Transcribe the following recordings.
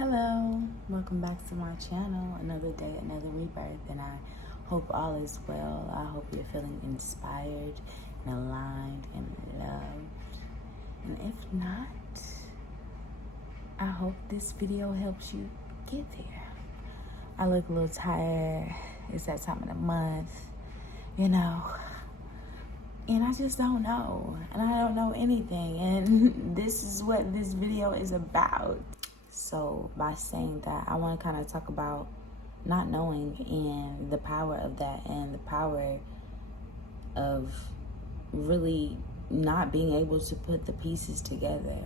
Hello, welcome back to my channel. Another day, another rebirth, and I hope all is well. I hope you're feeling inspired and aligned and loved. And if not, I hope this video helps you get there. I look a little tired. It's that time of the month, and I just don't know. And I don't know anything. And this is what this video is about. So by saying that, I want to kind of talk about not knowing and the power of that, and the power of really not being able to put the pieces together.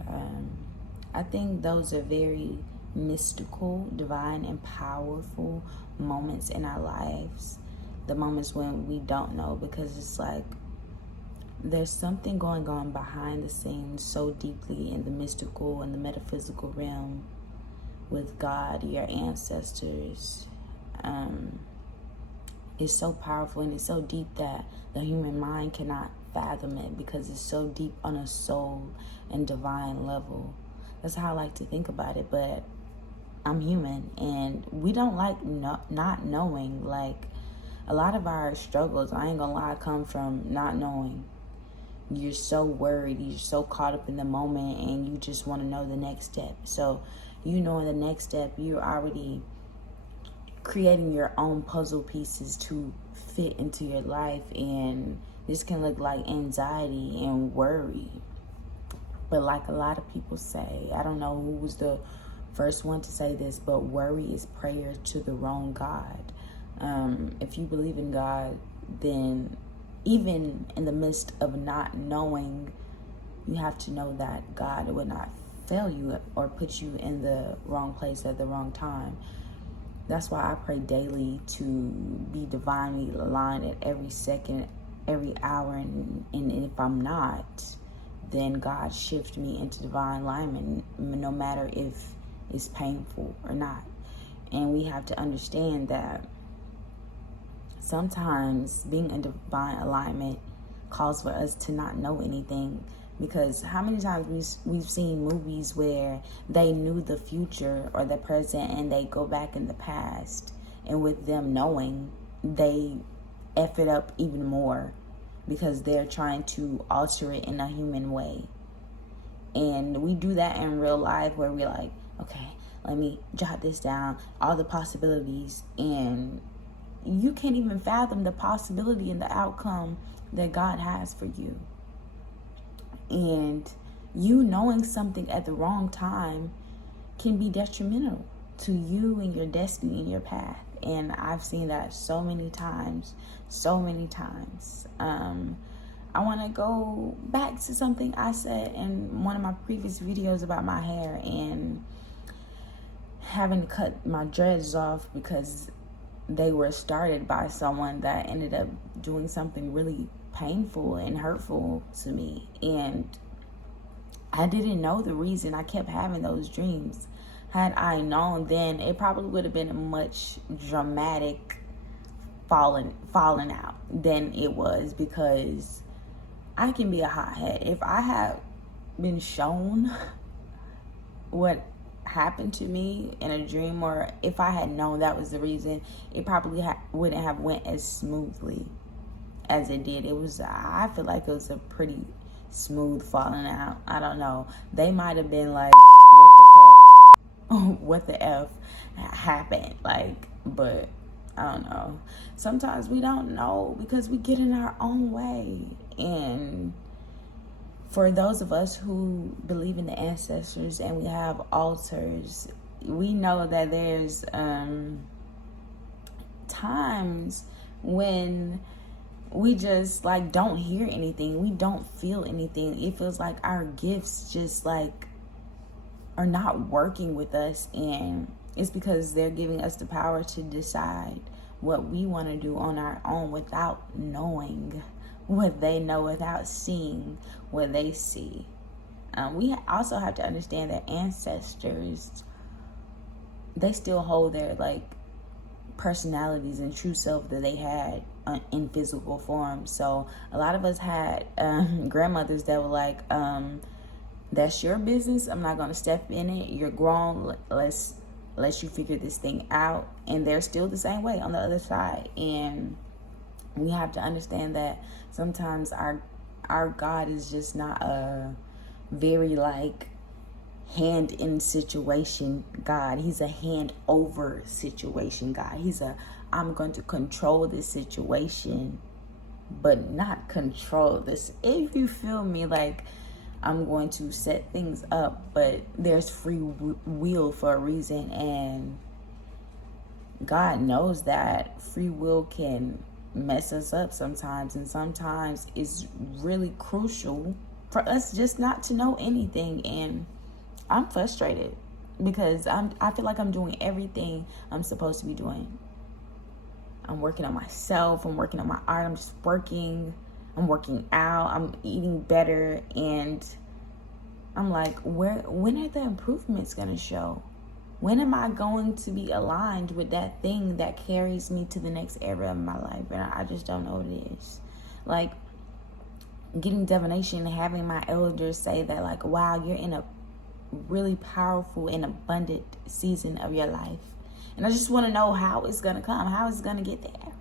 I think those are very mystical, divine, and powerful moments in our lives. The moments when we don't know, because it's like there's something going on behind the scenes so deeply in the mystical and the metaphysical realm with God, your ancestors. It's so powerful and it's so deep that the human mind cannot fathom it, because it's so deep on a soul and divine level. That's how I like to think about it. But I'm human, and we don't like not knowing. Like, a lot of our struggles, I ain't gonna lie, come from not knowing. You're so worried, you're so caught up in the moment, and you just want to know the next step. So you know, in the next step, you're already creating your own puzzle pieces to fit into your life, and this can look like anxiety and worry. But like a lot of people say, I don't know who was the first one to say this, but worry is prayer to the wrong God. If you believe in God, then even in the midst of not knowing, you have to know that God would not fail you or put you in the wrong place at the wrong time. That's why I pray daily to be divinely aligned at every second, every hour, and if I'm not, then God shift me into divine alignment, no matter if it's painful or not. And we have to understand that sometimes being in divine alignment calls for us to not know anything. Because how many times we've seen movies where they knew the future or the present, and they go back in the past, and with them knowing, they F it up even more because they're trying to alter it in a human way. And we do that in real life, where we're like, okay, let me jot this down, all the possibilities, and you can't even fathom the possibility and the outcome that God has for you. And you knowing something at the wrong time can be detrimental to you and your destiny and your path. And I've seen that so many times. I want to go back to something I said in one of my previous videos about my hair and having to cut my dreads off because they were started by someone that ended up doing something really painful and hurtful to me. And I didn't know the reason I kept having those dreams. Had I known then, it probably would have been a much dramatic falling out than it was, because I can be a hothead. If I have been shown what happened to me in a dream, or if I had known that was the reason, it probably wouldn't have went as smoothly as it did. I feel like it was a pretty smooth falling out. I don't know. They might have been like, what the fuck? What the F happened? Like, but I don't know. Sometimes we don't know because we get in our own way. And for those of us who believe in the ancestors and we have altars, we know that there's times when we just like don't hear anything, we don't feel anything. It feels like our gifts just like are not working with us, and it's because they're giving us the power to decide what we want to do on our own without knowing what they know, without seeing what they see. We also have to understand that ancestors, they still hold their like personalities and true self that they had in physical form. So a lot of us had grandmothers that were like, that's your business, I'm not going to step in it, you're grown, let's lets you figure this thing out, and they're still the same way on the other side. And we have to understand that sometimes our God is just not a very like hand in situation God. He's a hand over situation God. He's a, I'm going to control this situation, but not control this. If you feel me, like I'm going to set things up, but there's free will for a reason, and God knows that free will can mess us up sometimes, and sometimes it's really crucial for us just not to know anything. And I'm frustrated because I feel like I'm doing everything I'm supposed to be doing. I'm working on myself, I'm working on my art, I'm just working, I'm working out, I'm eating better, and I'm like, when are the improvements gonna show? When am I going to be aligned with that thing that carries me to the next era of my life? And I just don't know what it is. Like, getting divination and having my elders say that, like, wow, you're in a really powerful and abundant season of your life. And I just want to know how it's going to come, how it's going to get there,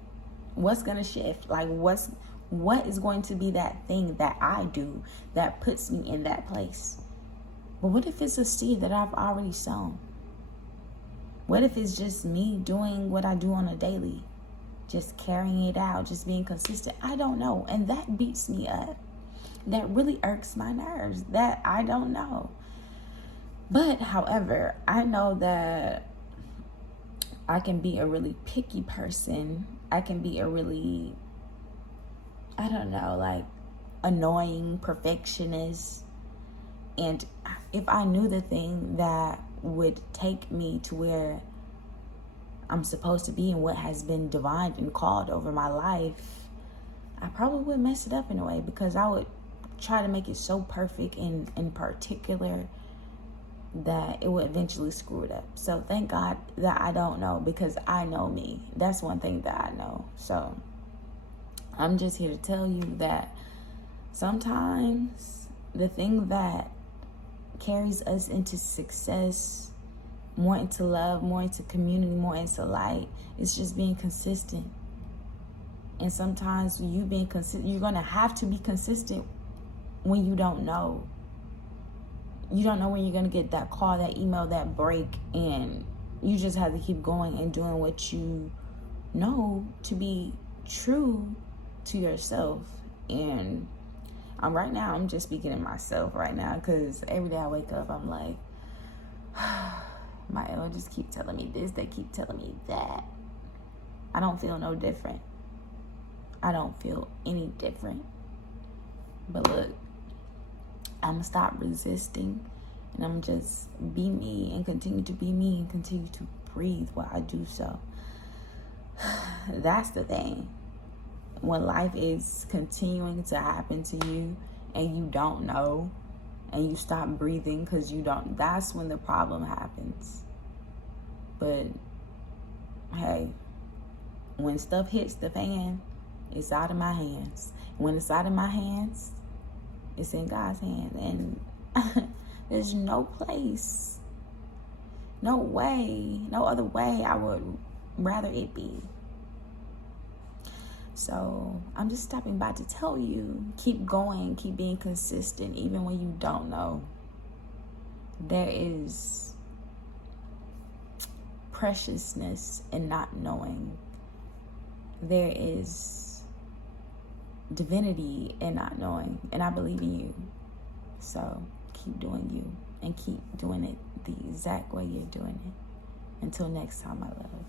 what's going to shift, like what is going to be that thing that I do that puts me in that place. But what if it's a seed that I've already sown? What if it's just me doing what I do on a daily, just carrying it out, just being consistent? I don't know. And that beats me up. That really irks my nerves. That I don't know. But however, I know that I can be a really picky person. I can be a really, I don't know, like annoying perfectionist. And if I knew the thing that would take me to where I'm supposed to be and what has been divined and called over my life, I probably would mess it up in a way, because I would try to make it so perfect and in particular that it would eventually screw it up. So thank God that I don't know, because I know me. That's one thing that I know. So I'm just here to tell you that sometimes the thing that carries us into success, more into love, more into community, more into light, it's just being consistent. And sometimes you being consistent, you're going to have to be consistent when you don't know. You don't know when you're going to get that call, that email, that break, and you just have to keep going and doing what you know to be true to yourself. And right now, I'm just speaking to myself right now, because every day I wake up, I'm like, my elders keep telling me this, they keep telling me that. I don't feel no different. I don't feel any different. But look, I'm going to stop resisting, and I'm just be me and continue to be me and continue to breathe while I do so. That's the thing. When life is continuing to happen to you and you don't know, and you stop breathing because you don't, that's when the problem happens. But hey, when stuff hits the fan, it's out of my hands. When it's out of my hands, it's in God's hands. And there's no place, no way, no other way I would rather it be. So I'm just stopping by to tell you, keep going, keep being consistent, even when you don't know. There is preciousness in not knowing. There is divinity in not knowing, and I believe in you. So keep doing you, and keep doing it the exact way you're doing it. Until next time, my love.